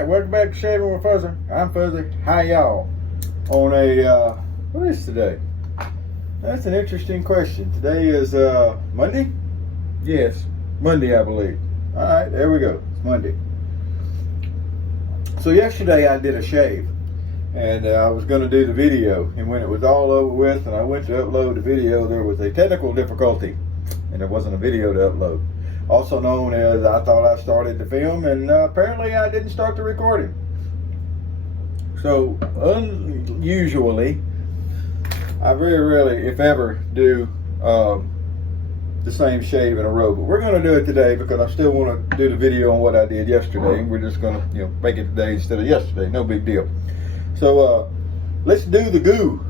Alright, welcome back to Shaving with Fuzzy. I'm Fuzzy. Hi y'all. On a, what is today? That's an interesting question. Today is Monday? Yes, Monday I believe. Alright, there we go. It's Monday. So yesterday I did a shave. And I was going to do the video. And when it was all over with and I went to upload the video, there was a technical difficulty. And there wasn't a video to upload. Also known as I thought I started the film and apparently I didn't start the recording. So unusually, I very rarely, if ever, do the same shave in a row. But we're going to do it today because I still want to do the video on what I did yesterday. And we're just going to make it today instead of yesterday. No big deal. So let's do the goo.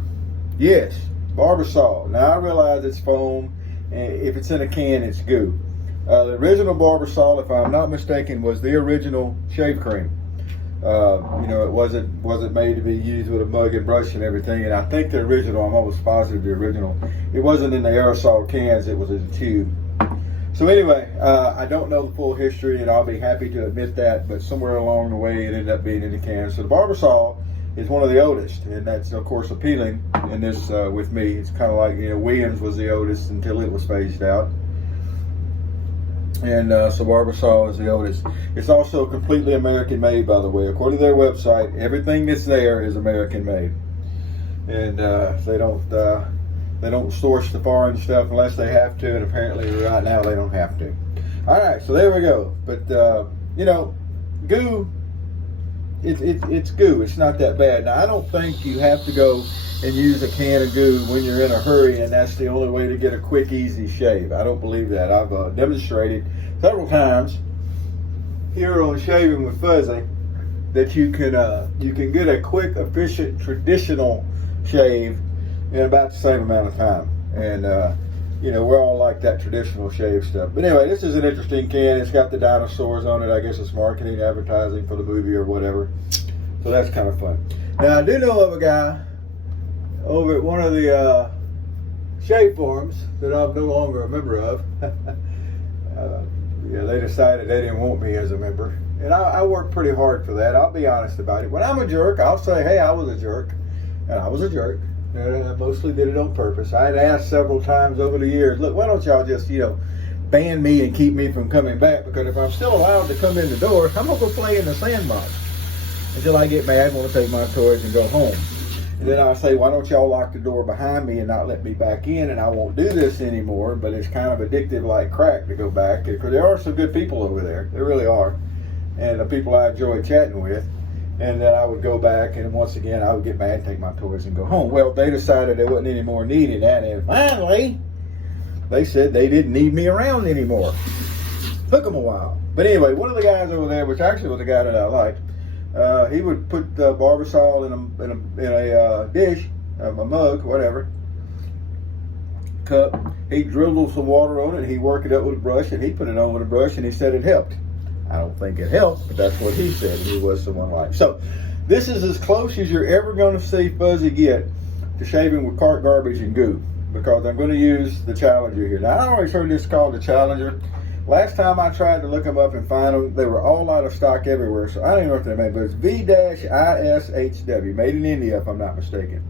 Yes, Barbasol. Now I realize it's foam. And if it's in a can, it's goo. The original Barbasol, if I'm not mistaken, was the original shave cream. It wasn't made to be used with a mug and brush and everything. And I think the original, I'm almost positive the original, it wasn't in the aerosol cans, it was in a tube. So anyway, I don't know the full history, and I'll be happy to admit that, but somewhere along the way it ended up being in the can. So the Barbasol is one of the oldest, and that's of course appealing in this with me. It's kind of like, Williams was the oldest until it was phased out. And so Barbasol is the oldest. It's also completely American made, by the way. According to their website, everything that's there is American made. And they don't source the foreign stuff unless they have to, and apparently right now they don't have to. Alright, so there we go. But goo, it's goo. It's not that bad. Now I don't think you have to go and use a can of goo when you're in a hurry and that's the only way to get a quick, easy shave. I don't believe that. I've demonstrated several times here on Shaving with Fuzzy that you can get a quick, efficient, traditional shave in about the same amount of time. And we're all like that traditional shave stuff. But anyway, this is an interesting can. It's got the dinosaurs on it. I guess it's marketing, advertising for the movie or whatever. So that's kind of fun. Now I do know of a guy over at one of the shave forums that I'm no longer a member of. They decided they didn't want me as a member. And I worked pretty hard for that. I'll be honest about it. When I'm a jerk, I'll say, hey, I was a jerk. And I was a jerk. And I mostly did it on purpose. I had asked several times over the years, look, why don't y'all just, ban me and keep me from coming back? Because if I'm still allowed to come in the door, I'm going to go play in the sandbox until I get mad, want to take my toys and go home. And then I'll say, why don't y'all lock the door behind me and not let me back in, and I won't do this anymore. But it's kind of addictive like crack to go back, because there are some good people over there. There really are. And the people I enjoy chatting with. And then I would go back, and once again, I would get mad, take my toys, and go home. Well, they decided there wasn't any more need in that, and finally, they said they didn't need me around anymore. Took them a while. But anyway, one of the guys over there, which actually was a guy that I liked, he would put Barbasol in a dish, a mug, whatever, cup. He'd drizzle some water on it, and he'd work it up with a brush, and he put it on with a brush, and he said it helped. I don't think it helped, but that's what he said. He was someone like. So this is as close as you're ever going to see Fuzzy get to shaving with cart garbage and goo, because I'm going to use the Challenger here. Now, I always heard this called the Challenger. Last time I tried to look them up and find them, they were all out of stock everywhere, so I don't even know what they're made, but it's V-ISHW, made in India, if I'm not mistaken.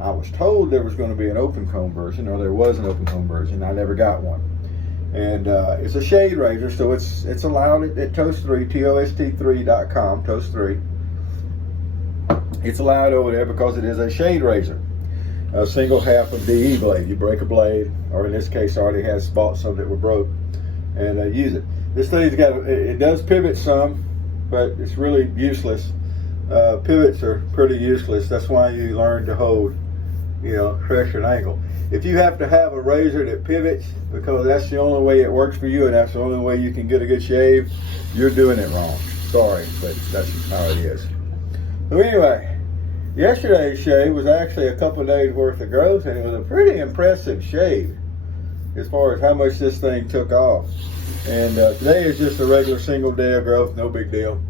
I was told there was going to be an open comb version, or there was an open comb version. I never got one. And it's a shade razor, so it's allowed at Toast3, TOST3.com, Toast3. It's allowed over there because it is a shade razor. A single half of DE blade. You break a blade, or in this case, I already has bought some that were broke, and use it. This thing's it does pivot some, but it's really useless. Pivots are pretty useless. That's why you learn to hold, pressure and angle. If you have to have a razor that pivots, because that's the only way it works for you and that's the only way you can get a good shave, you're doing it wrong. Sorry, but that's how it is. So anyway, yesterday's shave was actually a couple of days worth of growth, and it was a pretty impressive shave as far as how much this thing took off. And today is just a regular single day of growth, no big deal.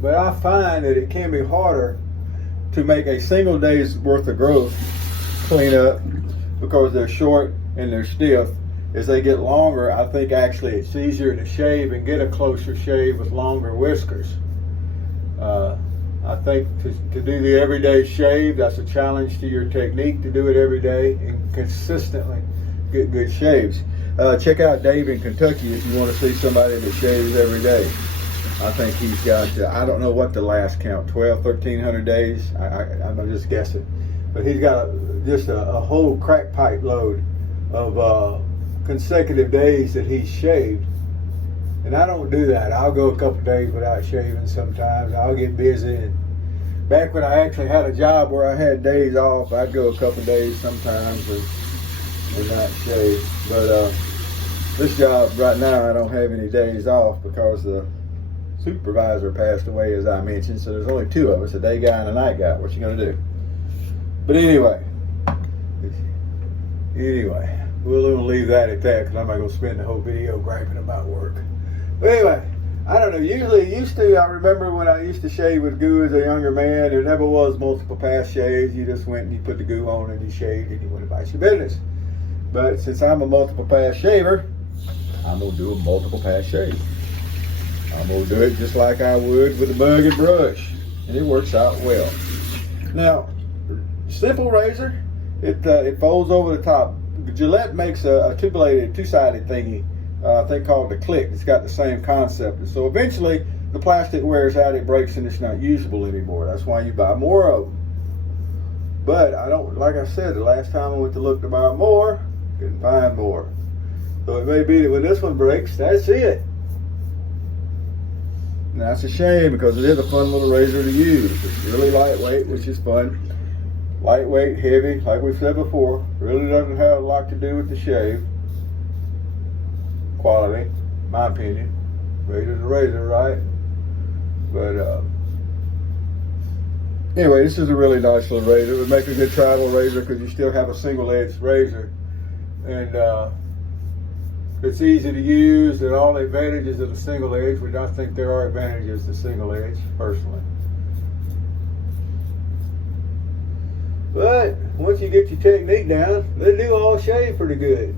But I find that it can be harder to make a single day's worth of growth clean up because they're short and they're stiff as they get longer, I think actually it's easier to shave and get a closer shave with longer whiskers. I think to do the everyday shave, that's a challenge to your technique to do it every day and consistently get good shaves. Check out Dave in Kentucky if you want to see somebody that shaves every day. I think he's got, I don't know what the last count, 1,300 days. I'm just guessing. But he's got just a whole crack pipe load of consecutive days that he's shaved. And I don't do that. I'll go a couple days without shaving sometimes. I'll get busy. And back when I actually had a job where I had days off, I'd go a couple days sometimes and not shave. But this job right now, I don't have any days off because the supervisor passed away, as I mentioned. So there's only two of us, a day guy and a night guy. What you gonna do? But anyway, we'll leave that at that because I'm not gonna spend the whole video griping about work. But anyway, I don't know. I remember when I used to shave with goo as a younger man, there never was multiple pass shaves. You just went and you put the goo on and you shaved and you went about your business. But since I'm a multiple pass shaver, I'm going to do a multiple pass shave. I'm going to do it just like I would with a bug and brush. And it works out well. Now, simple razor, it folds over the top. Gillette makes a two-bladed, two-sided thingy. I think called the click. It's got the same concept. And so eventually the plastic wears out, it breaks, and it's not usable anymore. That's why you buy more of them. But I don't, like I said, the last time I went to look to buy more, couldn't find more. So it may be that when this one breaks, that's it. And that's a shame because it is a fun little razor to use. It's really lightweight, which is fun. Lightweight, heavy, like we've said before. Really doesn't have a lot to do with the shave. Quality, my opinion. Razor's a razor, right? But anyway, this is a really nice little razor. It would make a good travel razor because you still have a single-edged razor, and it's easy to use. And all the advantages of the single edge, which I think there are advantages to single edge, personally. But once you get your technique down, they do all shave pretty good.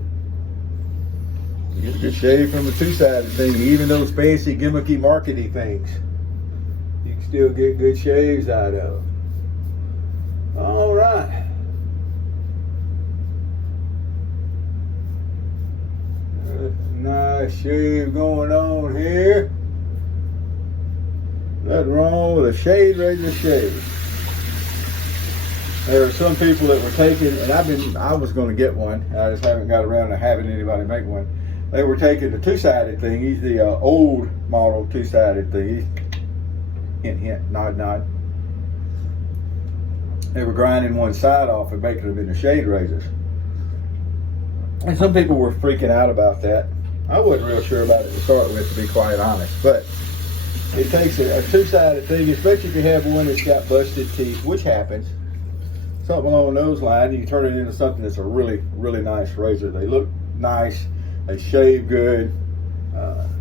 You get a good shave from a two-sided thing, even those fancy gimmicky markety things. You can still get good shaves out of. All right. Nice shave going on here. Nothing wrong with a shade razor shave. There are some people that were taking, and I was going to get one. I just haven't got around to having anybody make one. They were taking the two-sided thingies, the old model two-sided thingies. Hint, hint, nod, nod. They were grinding one side off and making them into shade razors. And some people were freaking out about that. I wasn't real sure about it to start with, to be quite honest. But it takes a two-sided thing, especially if you have one that's got busted teeth, which happens. Something along those lines, you turn it into something that's a really, really nice razor. They look nice. They shave good.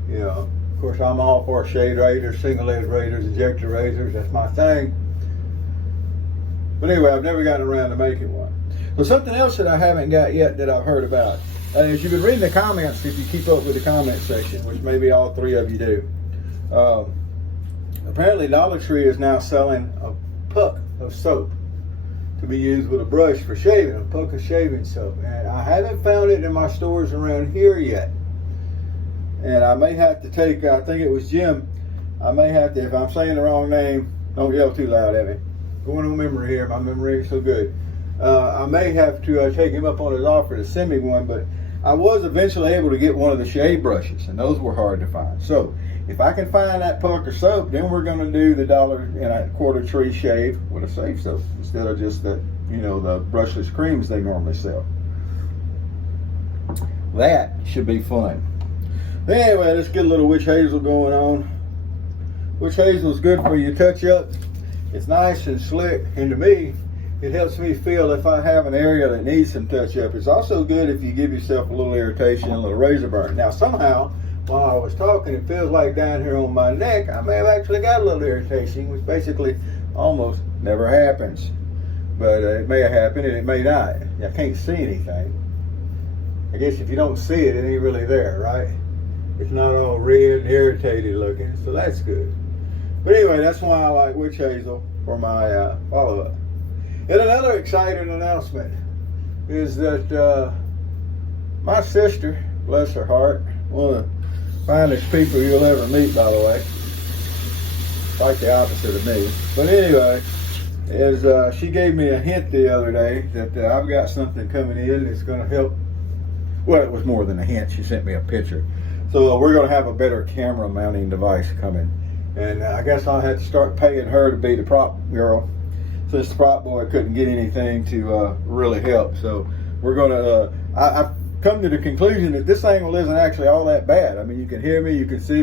You know, of course, I'm all for shade razors, single-edge razors, injector razors. That's my thing. But anyway, I've never gotten around to making one. So something else that I haven't got yet that I've heard about, as you've been reading the comments, if you keep up with the comment section, which maybe all three of you do, apparently Dollar Tree is now selling a puck of soap to be used with a brush for shaving, a puck of shaving soap. And I haven't found it in my stores around here yet. And I may have to take, I think it was Jim, I may have to, if I'm saying the wrong name, don't yell too loud at me. Going on memory here, my memory is so good. I may have to take him up on his offer to send me one, but I was eventually able to get one of the shave brushes, and those were hard to find. So if I can find that puck of soap, then we're going to do the $1.25 Tree shave with a safe soap instead of just the, you know, the brushless creams they normally sell. That should be fun. Anyway, let's get a little witch hazel going on. Witch hazel is good for your touch up. It's nice and slick, and to me, it helps me feel if I have an area that needs some touch up. It's also good if you give yourself a little irritation, a little razor burn. Now, somehow, while I was talking, it feels like down here on my neck, I may have actually got a little irritation, which basically almost never happens. But it may have happened and it may not. I can't see anything. I guess if you don't see it, it ain't really there, right? It's not all red and irritated looking, so that's good. But anyway, that's why I like witch hazel for my follow-up. And another exciting announcement is that my sister, bless her heart, one of the finest people you'll ever meet, by the way. Quite the opposite of me. But anyway, she gave me a hint the other day that I've got something coming in that's going to help. Well, it was more than a hint. She sent me a picture. So we're going to have a better camera mounting device coming. And I guess I'll have to start paying her to be the prop girl, since the prop boy couldn't get anything to really help. So we're going to, I've come to the conclusion that this angle isn't actually all that bad. I mean, you can hear me, you can see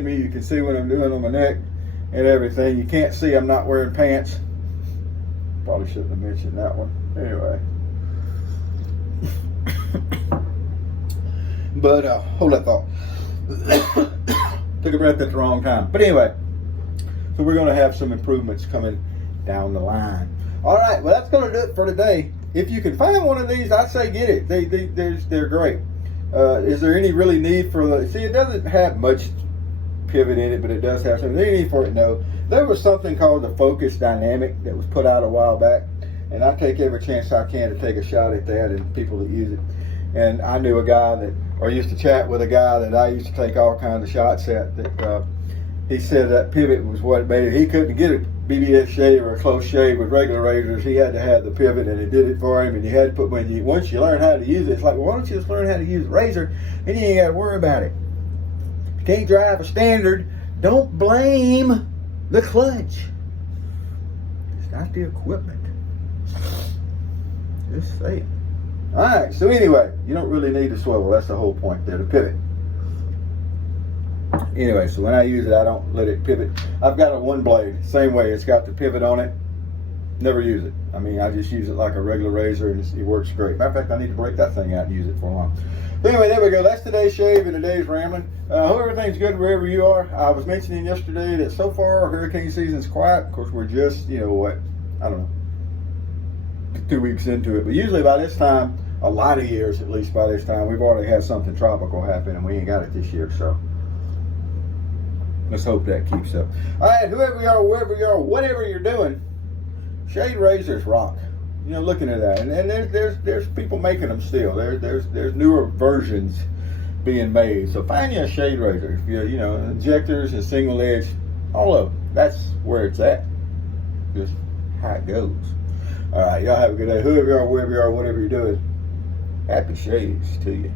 what I'm doing on my neck and everything. You can't see I'm not wearing pants. Probably shouldn't have mentioned that one. Anyway. But hold that thought. Took a breath at the wrong time. But anyway, so we're going to have some improvements coming down the line. All right, well, that's going to do it for today. If you can find one of these, I'd say get it. They're great. Is there any really need for the? See, it doesn't have much pivot in it, but it does have something. There's any need for it? No. There was something called the Focus Dynamic that was put out a while back, and I take every chance I can to take a shot at that and people that use it. And I knew a guy that, or used to chat with a guy that I used to take all kinds of shots at. That he said that pivot was what made it. He couldn't get a BBS shave or a close shave with regular razors. He had to have the pivot, and it did it for him. And you had to put once you learn how to use it, it's like, well, why don't you just learn how to use a razor, and you ain't got to worry about it. If you can't drive a standard, don't blame the clutch. It's not the equipment. Just say it. All right. So anyway, you don't really need to swivel. That's the whole point there, to pivot. Anyway, so when I use it, I don't let it pivot. I've got a one blade, same way. It's got the pivot on it. Never use it. I mean, I just use it like a regular razor, and it works great. Matter of fact, I need to break that thing out and use it for a while. But anyway, there we go. That's today's shave and today's rambling. Hope everything's good wherever you are. I was mentioning yesterday that so far hurricane season's quiet. Of course, we're just, you know what, I don't know, 2 weeks into it. But usually by this time, a lot of years at least by this time, we've already had something tropical happen, and we ain't got it this year. So let's hope that keeps up. All right, whoever you are, wherever you are, whatever you're doing, shade razors rock. You know, looking at that, and there's people making them still. There's newer versions being made. So find you a shade razor. If you know, injectors and single edge, all of them. That's where it's at. Just how it goes. All right, y'all have a good day. Whoever you are, wherever you are, whatever you're doing, happy shades to you.